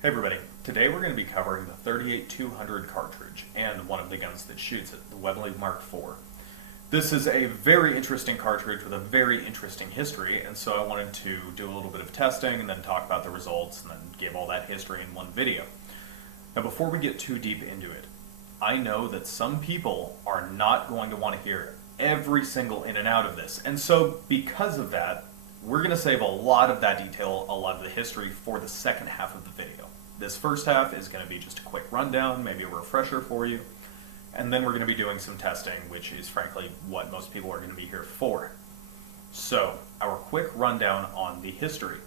Hey everybody, today we're going to be covering the 38-200 cartridge and one of the guns that shoots it, the Webley Mk IV. This is a very interesting cartridge with a very interesting history, and so I wanted to do a little bit of testing and then talk about the results and then give all that history in one video. Now before we get too deep into it, I know that some people are not going to want to hear every single in and out of this, and so because of that, we're going to save a lot of that detail, a lot of the history for the second half of the video. This first half is going to be just a quick rundown, maybe a refresher for you, and then we're going to be doing some testing, which is frankly what most people are going to be here for. So, our quick rundown on the history.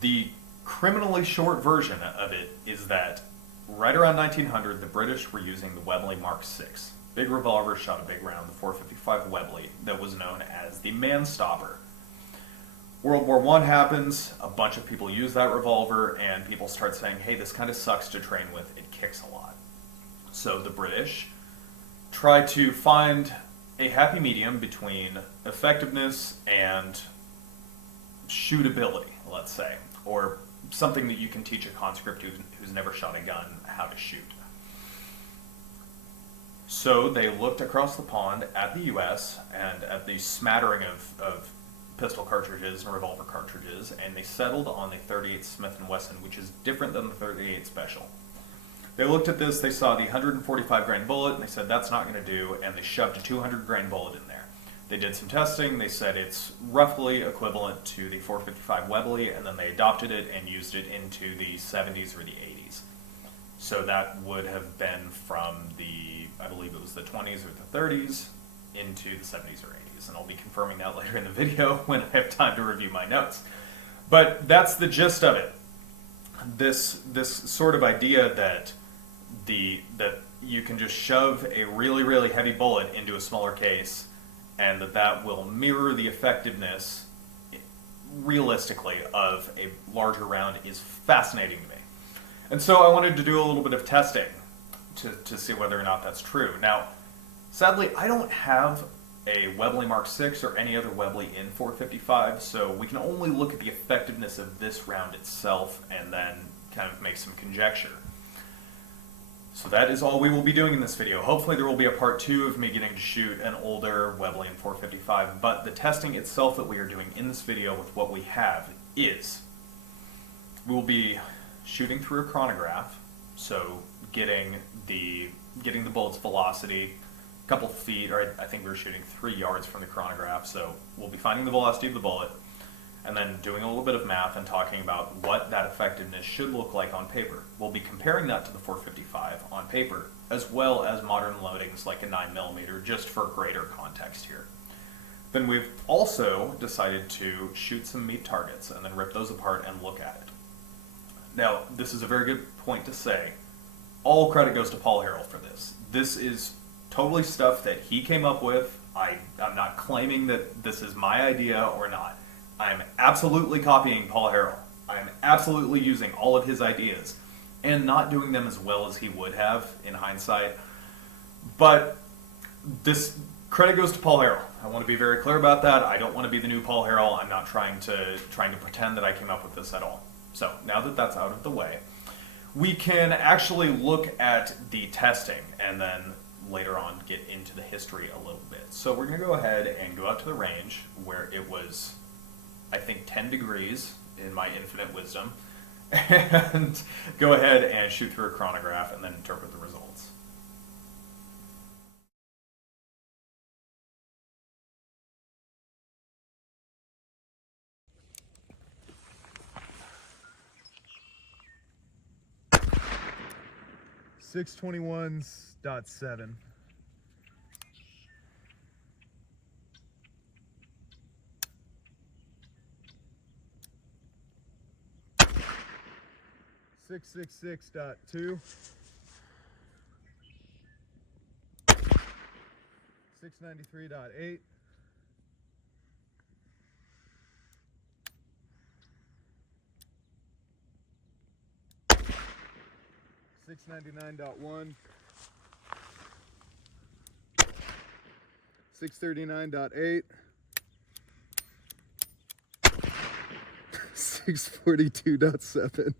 The criminally short version of it is that right around 1900, the British were using the Webley Mk VI. Big revolver, shot a big round, the 455 Webley, that was known as the Man-Stopper. World War I happens, a bunch of people use that revolver, and people start saying, hey, this kind of sucks to train with, it kicks a lot. So the British try to find a happy medium between effectiveness and shootability, let's say, or something that you can teach a conscript who's never shot a gun how to shoot. So they looked across the pond at the US and at the smattering of pistol cartridges and revolver cartridges, and they settled on the 38 Smith & Wesson, which is different than the 38 Special. They looked at this, they saw the 145 grain bullet, and they said that's not going to do, and they shoved a 200 grain bullet in there. They did some testing, they said it's roughly equivalent to the 455 Webley, and then they adopted it and used it into the 70s or the 80s. So that would have been from the, I believe it was the 20s or the 30s, into the 70s or 80s, and I'll be confirming that later in the video when I have time to review my notes. But that's the gist of it. This sort of idea that you can just shove a really, really heavy bullet into a smaller case and that will mirror the effectiveness realistically of a larger round is fascinating to me. And so I wanted to do a little bit of testing to see whether or not that's true. Now, sadly, I don't have a Webley Mk VI or any other Webley in 455, so we can only look at the effectiveness of this round itself and then kind of make some conjecture. So that is all we will be doing in this video. Hopefully there will be a part 2 of me getting to shoot an older Webley in 455, but the testing itself that we are doing in this video with what we have is we will be shooting through a chronograph, so getting the bullet's velocity a couple feet, or I think we were shooting 3 yards from the chronograph, so we'll be finding the velocity of the bullet and then doing a little bit of math and talking about what that effectiveness should look like on paper. We'll be comparing that to the 455 on paper, as well as modern loadings like a 9mm, just for greater context here. Then we've also decided to shoot some meat targets and then rip those apart and look at it. Now, this is a very good point to say. All credit goes to Paul Harrell for this. This is totally stuff that he came up with. I'm not claiming that this is my idea or not. I'm absolutely copying Paul Harrell. I'm absolutely using all of his ideas and not doing them as well as he would have in hindsight. But this credit goes to Paul Harrell. I want to be very clear about that. I don't want to be the new Paul Harrell. I'm not trying to pretend that I came up with this at all. So now that that's out of the way, we can actually look at the testing and then later on get into the history a little bit. So we're going to go ahead and go out to the range where it was, I think, 10 degrees in my infinite wisdom, and go ahead and shoot through a chronograph and then interpret the results. .7. 666.2. 693.8. 699.1. 639.8. 642.7.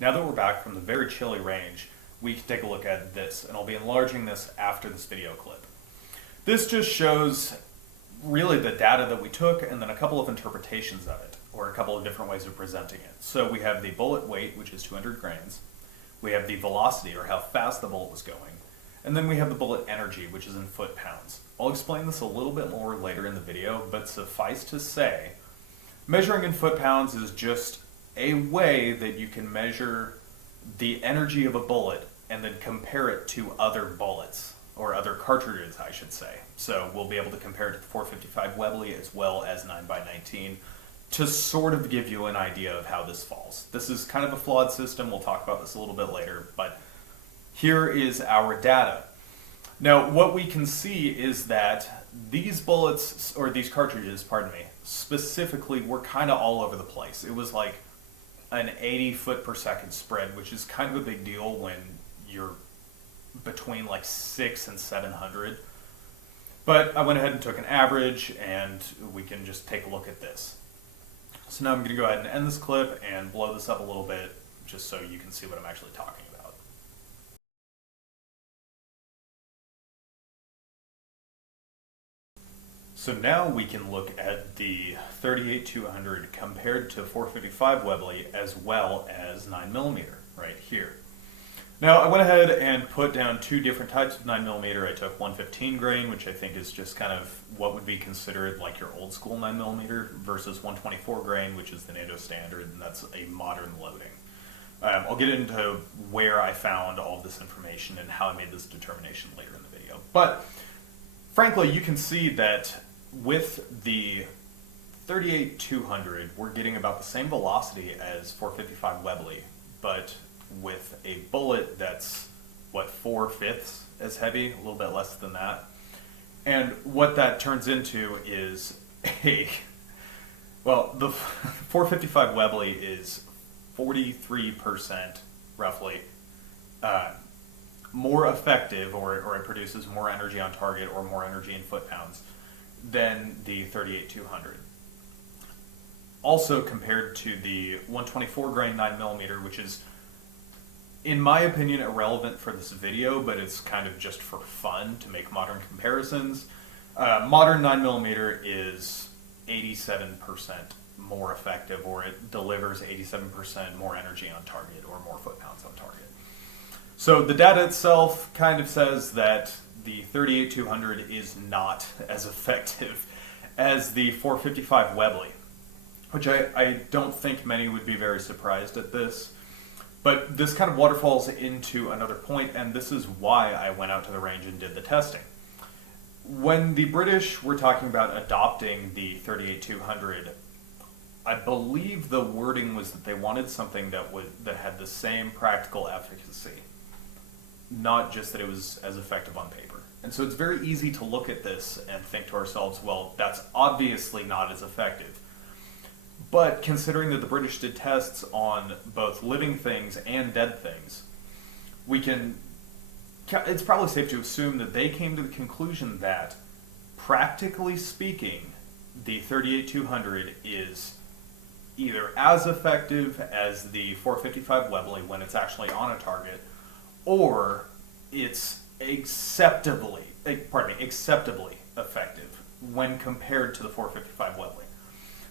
Now that we're back from the very chilly range, we can take a look at this, and I'll be enlarging this after this video clip. This just shows really the data that we took and then a couple of interpretations of it, or a couple of different ways of presenting it. So we have the bullet weight, which is 200 grains. We have the velocity, or how fast the bullet was going. And then we have the bullet energy, which is in foot-pounds. I'll explain this a little bit more later in the video, but suffice to say, measuring in foot-pounds is just a way that you can measure the energy of a bullet and then compare it to other bullets, or other cartridges, I should say. So we'll be able to compare it to the 455 Webley as well as 9x19 to sort of give you an idea of how this falls. This is kind of a flawed system. We'll talk about this a little bit later, but here is our data. Now, what we can see is that these bullets, or these cartridges, pardon me, specifically were kind of all over the place. It was like an 80 foot per second spread, which is kind of a big deal when you're between like 600 and 700. But I went ahead and took an average, and we can just take a look at this. So now I'm going to go ahead and end this clip and blow this up a little bit, just so you can see what I'm actually talking about. So now we can look at the 38-200 compared to 455 Webley as well as 9mm right here. Now I went ahead and put down two different types of 9mm. I took 115 grain, which I think is just kind of what would be considered like your old school 9mm, versus 124 grain, which is the NATO standard, and that's a modern loading. I'll get into where I found all of this information and how I made this determination later in the video. But frankly, you can see that with the 38-200, we're getting about the same velocity as 455 Webley, but with a bullet that's, what, 4/5 as heavy, a little bit less than that. And what that turns into is well, the 455 Webley is 43%, roughly, more effective, or it produces more energy on target, or more energy in foot-pounds, than the 38-200. Also compared to the 124 grain 9mm, which is, in my opinion, irrelevant for this video, but it's kind of just for fun to make modern comparisons. Modern 9mm is 87% more effective, or it delivers 87% more energy on target, or more foot-pounds on target. So the data itself kind of says that the 38-200 is not as effective as the 455 Webley, which I don't think many would be very surprised at this. But this kind of waterfalls into another point, and this is why I went out to the range and did the testing. When the British were talking about adopting the 38-200, I believe the wording was that they wanted something that had the same practical efficacy, not just that it was as effective on paper. And so it's very easy to look at this and think to ourselves, well, that's obviously not as effective. But considering that the British did tests on both living things and dead things, it's probably safe to assume that they came to the conclusion that, practically speaking, the 38-200 is either as effective as the 455 Webley when it's actually on a target, or it's acceptably effective when compared to the 455 Webley.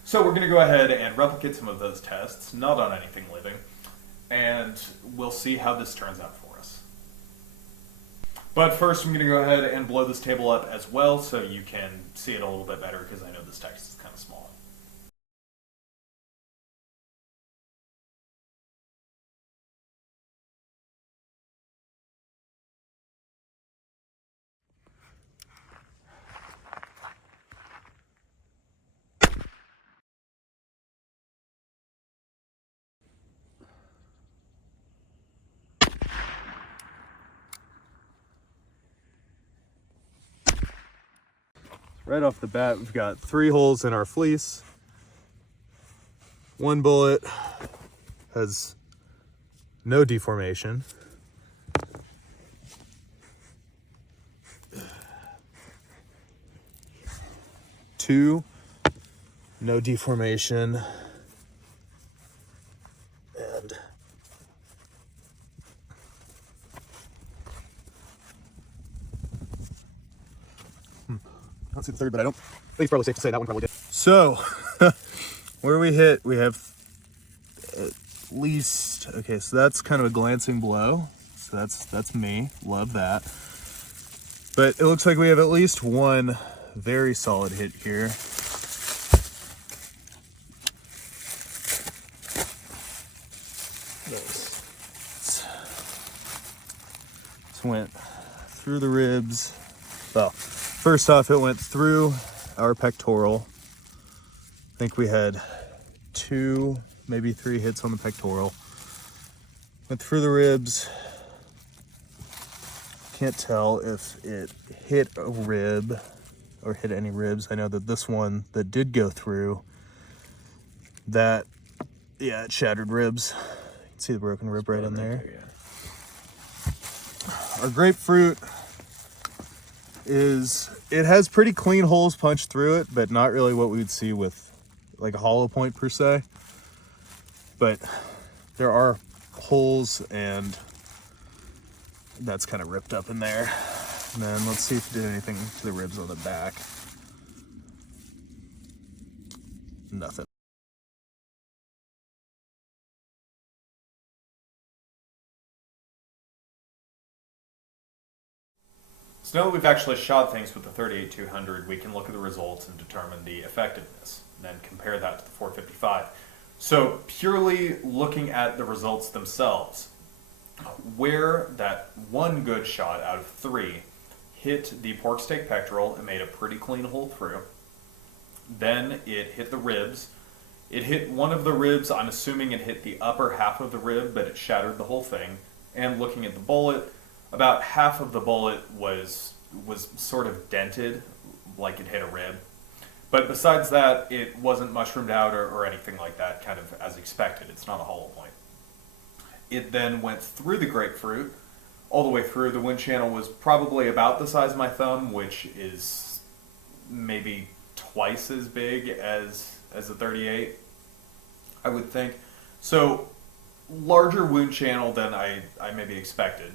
So we're going to go ahead and replicate some of those tests, not on anything living, and we'll see how this turns out for us. But first I'm going to go ahead and blow this table up as well so you can see it a little bit better, because I know this text is kind of small. Right off the bat, we've got 3 holes in our fleece. One bullet has no deformation. Two, no deformation. And don't see the third, but I think it's probably safe to say that one probably did. So, where we hit, we have at least, okay, so that's kind of a glancing blow. So that's me, love that. But it looks like we have at least one very solid hit here. This went through the ribs. Well, first off, it went through our pectoral. I think we had 2, maybe 3 hits on the pectoral. Went through the ribs. Can't tell if it hit a rib or hit any ribs. I know that this one that did go through, that, yeah, it shattered ribs. You can see the broken rib right in there. Our grapefruit it has pretty clean holes punched through it, but not really what we would see with like a hollow point per se. But there are holes, and that's kind of ripped up in there. And then let's see if it did anything to the ribs on the back. Nothing. So now that we've actually shot things with the 38-200, we can look at the results and determine the effectiveness, and then compare that to the 455. So purely looking at the results themselves, where that one good shot out of 3 hit the pork steak pectoral and made a pretty clean hole through, then it hit the ribs. It hit one of the ribs. I'm assuming it hit the upper half of the rib, but it shattered the whole thing. And looking at the bullet, about half of the bullet was sort of dented, like it hit a rib. But besides that, it wasn't mushroomed out or anything like that, kind of as expected. It's not a hollow point. It then went through the grapefruit, all the way through. The wound channel was probably about the size of my thumb, which is maybe twice as big as a 38, I would think. So larger wound channel than I maybe expected.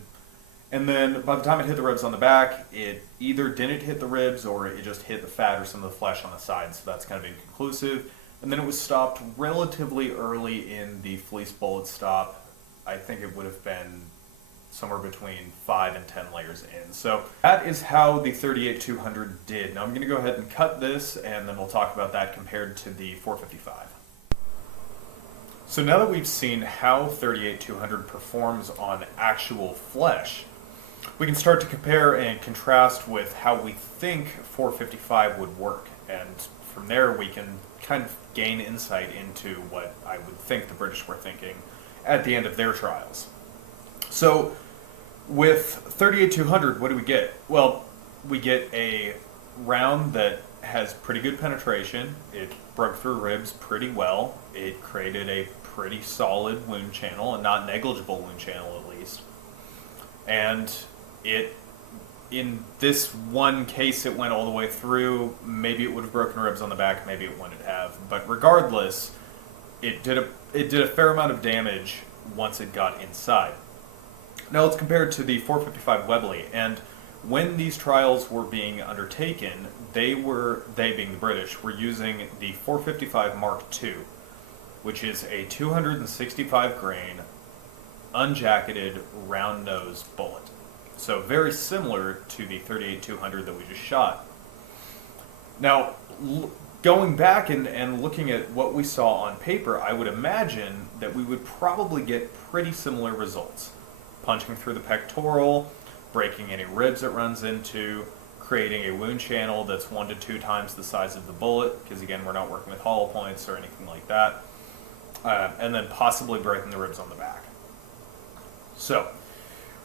And then by the time it hit the ribs on the back, it either didn't hit the ribs or it just hit the fat or some of the flesh on the side, so that's kind of inconclusive. And then it was stopped relatively early in the fleece bullet stop. I think it would have been somewhere between 5 and 10 layers in. So that is how the 38-200 did. Now I'm going to go ahead and cut this, and then we'll talk about that compared to the 455. So now that we've seen how 38-200 performs on actual flesh, we can start to compare and contrast with how we think 455 would work. And from there we can kind of gain insight into what I would think the British were thinking at the end of their trials. So with 38-200, what do we get? Well, we get a round that has pretty good penetration. It broke through ribs pretty well. It created a pretty solid wound channel, a not negligible wound channel at least. And in this one case, it went all the way through. Maybe it would have broken ribs on the back, maybe it wouldn't have. But regardless, it did a fair amount of damage once it got inside. Now let's compare it to the 455 Webley. And when these trials were being undertaken, they being the British, were using the 455 Mark II, which is a 265 grain, unjacketed, round-nosed bullet. So very similar to the 38-200 that we just shot. Now, going back and looking at what we saw on paper, I would imagine that we would probably get pretty similar results. Punching through the pectoral, breaking any ribs it runs into, creating a wound channel that's 1 to 2 times the size of the bullet, because again, we're not working with hollow points or anything like that, and then possibly breaking the ribs on the back. So,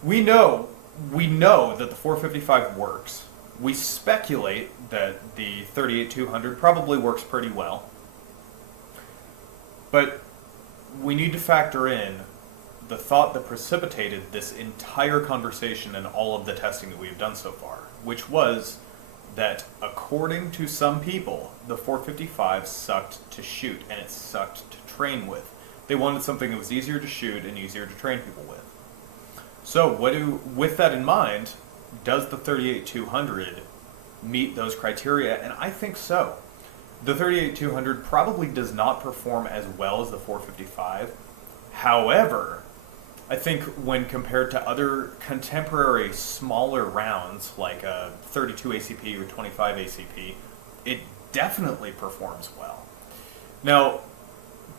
we know that the 455 works. We speculate that the 38-200 probably works pretty well. But we need to factor in the thought that precipitated this entire conversation and all of the testing that we've done so far, which was that according to some people, the 455 sucked to shoot and it sucked to train with. They wanted something that was easier to shoot and easier to train people with. So with that in mind, does the 38-200 meet those criteria? And I think so. The 38-200 probably does not perform as well as the 455. However, I think when compared to other contemporary smaller rounds like a 32 ACP or 25 ACP, it definitely performs well. Now,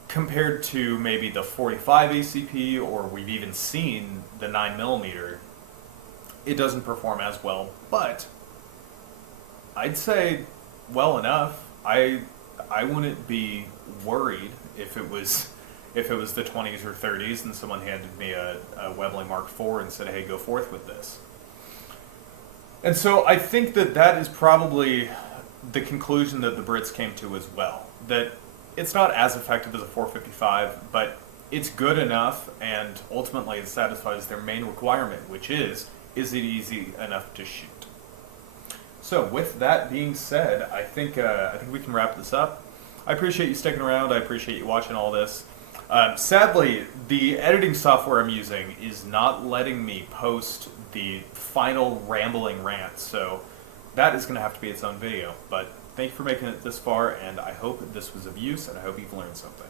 compared to maybe the 45 ACP, or we've even seen the 9mm, it doesn't perform as well, but I'd say well enough. I wouldn't be worried if it was the 20s or 30s and someone handed me a Webley Mk IV and said, hey, go forth with this. And so I think that is probably the conclusion that the Brits came to as well, that it's not as effective as a 455, but it's good enough, and ultimately it satisfies their main requirement, which is it easy enough to shoot? So with that being said, I think we can wrap this up. I appreciate you sticking around. I appreciate you watching all this. Sadly, the editing software I'm using is not letting me post the final rambling rant, so that is going to have to be its own video. But thank you for making it this far, and I hope this was of use, and I hope you've learned something.